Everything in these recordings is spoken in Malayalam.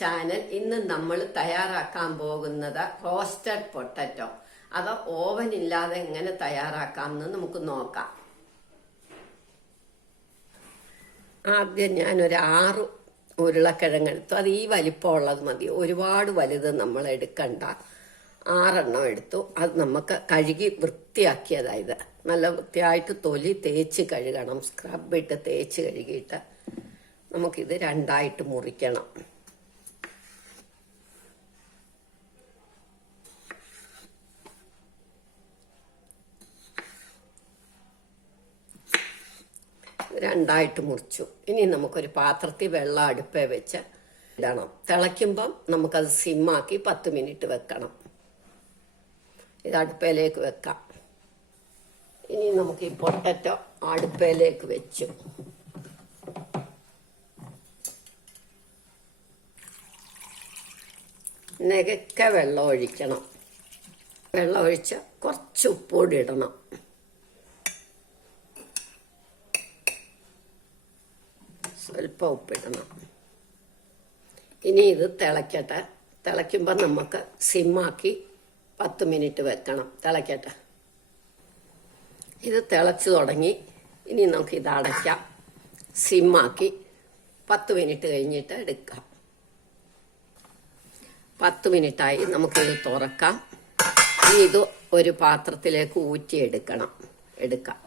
ചാനൽ. ഇന്ന് നമ്മൾ തയ്യാറാക്കാൻ പോകുന്നത് റോസ്റ്റഡ് പൊട്ടറ്റോ. അത് ഓവൻ ഇല്ലാതെ എങ്ങനെ തയ്യാറാക്കാമെന്ന് നമുക്ക് നോക്കാം. ആദ്യം ഞാനൊരു 6 ഉരുളക്കിഴങ്ങ് എടുത്തു. അത് ഈ വലിപ്പമുള്ളത് മതി, ഒരുപാട് വലുത് നമ്മൾ എടുക്കണ്ട. 6 എടുത്തു. അത് നമുക്ക് കഴുകി വൃത്തിയാക്കിയതായത്. നല്ല വൃത്തിയായിട്ട് തൊലി തേച്ച് കഴുകണം. സ്ക്രബ് ഇട്ട് തേച്ച് കഴുകിയിട്ട് നമുക്കിത് 2ആയിട്ട് മുറിക്കണം. രണ്ടായിട്ട് മുറിച്ചു. ഇനി നമുക്കൊരു പാത്രത്തിൽ വെള്ളം അടുപ്പേ വെച്ച് ഇടണം. തിളയ്ക്കുമ്പം നമുക്കത് സിമ്മാക്കി 10 മിനിറ്റ് വെക്കണം. ഇത് അടുപ്പയിലേക്ക് വെക്കാം. ഇനി നമുക്ക് ഈ പൊട്ടറ്റോ അടുപ്പയിലേക്ക് വെച്ചു. നെകക്കെ വെള്ളം ഒഴിക്കണം. വെള്ളം ഒഴിച്ച് കുറച്ച് ഉപ്പുകൂടി ഇടണം. സ്വല്പം ഉപ്പിടണം. ഇനി ഇത് തിളയ്ക്കട്ടെ. തിളയ്ക്കുമ്പോൾ നമുക്ക് സിമ്മാക്കി 10 മിനിറ്റ് വെക്കണം. തിളയ്ക്കട്ടെ. ഇത് തിളച്ച് തുടങ്ങി. ഇനി നമുക്ക് ഇത് അടയ്ക്കാം. സിമ്മാക്കി 10 മിനിറ്റ് കഴിഞ്ഞിട്ട് എടുക്കാം. 10 മിനിറ്റായി. നമുക്കിത് തുറക്കാം. ഇനി ഇത് ഒരു പാത്രത്തിലേക്ക് ഊറ്റിയെടുക്കണം. എടുക്കാം.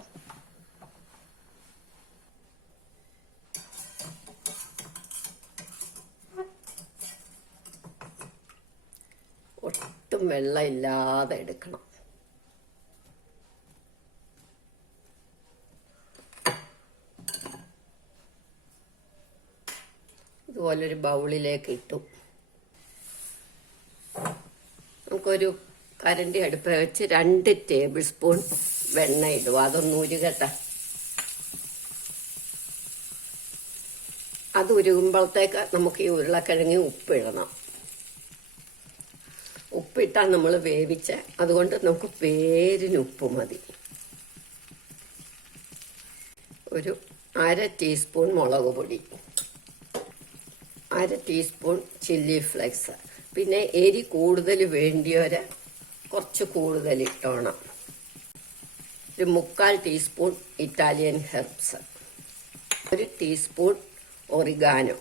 ഒട്ടും വെള്ളം ഇല്ലാതെ എടുക്കണം. ഇതുപോലൊരു ബൗളിലേക്ക് ഇട്ടു. നമുക്കൊരു കരണ്ടി അടുപ്പ് വെച്ച് 2 ടേബിൾ സ്പൂൺ വെണ്ണ ഇടുക. അതൊന്ന് ഉരുകട്ടെ. അത് ഉരുകുമ്പോഴത്തേക്ക് നമുക്ക് ഈ ഉരുളക്കിഴങ്ങി ഉപ്പിടണം. ഉപ്പിട്ടാൽ നമ്മൾ വേവിച്ച്, അതുകൊണ്ട് നമുക്ക് പേരിന് ഉപ്പ് മതി. ഒരു 1/2 ടീസ്പൂൺ മുളക് പൊടി, 1/2 ടീസ്പൂൺ ചില്ലി ഫ്ലേക്സ്. പിന്നെ എരി കൂടുതൽ വേണ്ടിയവരെ കുറച്ച് കൂടുതൽ ഇട്ടോണം. ഒരു 3/4 teaspoon Italian herbs, 1 teaspoon oregano.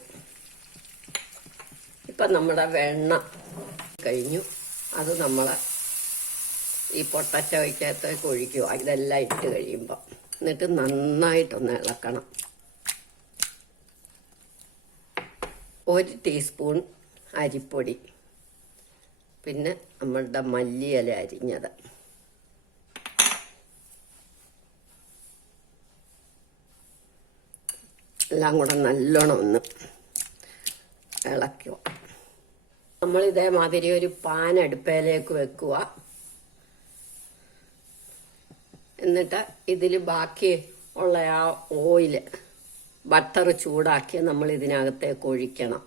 ഇപ്പം നമ്മുടെ വെണ്ണ കഴിഞ്ഞു. അത് നമ്മൾ ഈ പൊട്ടറ്റോയ്ക്കകത്തേക്ക് ഒഴിക്കുക. ഇതെല്ലാം ഇട്ട് കഴിയുമ്പോൾ എന്നിട്ട് നന്നായിട്ടൊന്ന് ഇളക്കണം. 1 ടീസ്പൂൺ അരിപ്പൊടി, പിന്നെ നമ്മളുടെ മല്ലിയില അരിഞ്ഞത്, എല്ലാം കൂടെ നല്ലോണം ഒന്ന് ഇളക്കുക. നമ്മൾ ഇതേമാതിരി ഒരു പാൻ അടുപ്പയിലേക്ക് വെക്കുക. എന്നിട്ട് ഇതിൽ ബാക്കി ഉള്ള ആ ഓയിൽ, ബട്ടർ ചൂടാക്കി നമ്മൾ ഇതിനകത്തേക്ക് ഒഴിക്കണം.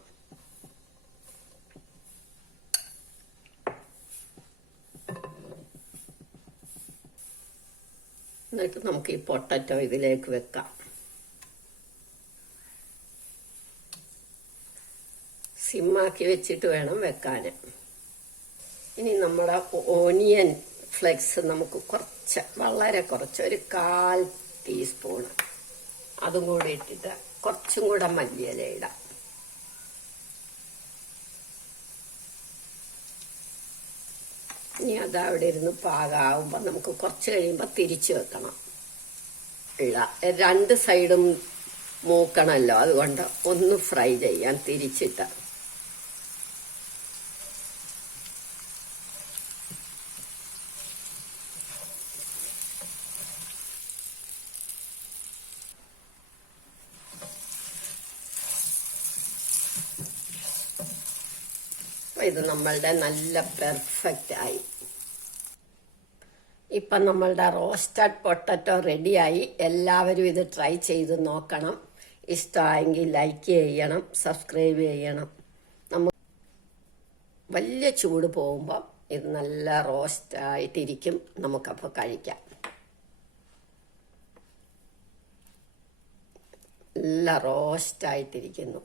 എന്നിട്ട് നമുക്ക് ഈ പൊട്ടറ്റോ ഇതിലേക്ക് വെക്കാം. സിമ്മാക്കി വെച്ചിട്ട് വേണം വെക്കാൻ. ഇനി നമ്മുടെ ഓനിയൻ ഫ്ലെക്സ് നമുക്ക് കുറച്ച്, വളരെ കുറച്ച്, ഒരു 1/4 ടീസ്പൂണ് അതും കൂടി ഇട്ടിട്ട് കുറച്ചും കൂടെ മല്ലിയില ഇടാം. ഇനി അതവിടെ ഇരുന്ന് പാകമാകുമ്പോൾ നമുക്ക് കുറച്ച് കഴിയുമ്പോൾ തിരിച്ചു വെക്കണം. 2 സൈഡും മൂക്കണമല്ലോ, അതുകൊണ്ട് ഒന്ന് ഫ്രൈ ചെയ്യാൻ തിരിച്ചിട്ട്. ഇത് നമ്മളുടെ നല്ല പെർഫെക്റ്റ് ആയി. ഇപ്പം നമ്മളുടെ റോസ്റ്റഡ് പൊട്ടറ്റോ റെഡിയായി. എല്ലാവരും ഇത് ട്രൈ ചെയ്ത് നോക്കണം. ഇഷ്ടമായെങ്കിൽ ലൈക്ക് ചെയ്യണം, സബ്സ്ക്രൈബ് ചെയ്യണം. വലിയ ചൂട് പോകുമ്പോൾ ഇത് നല്ല റോസ്റ്റായിട്ടിരിക്കും. നമുക്കപ്പോൾ കഴിക്കാം. നല്ല റോസ്റ്റായിട്ടിരിക്കുന്നു.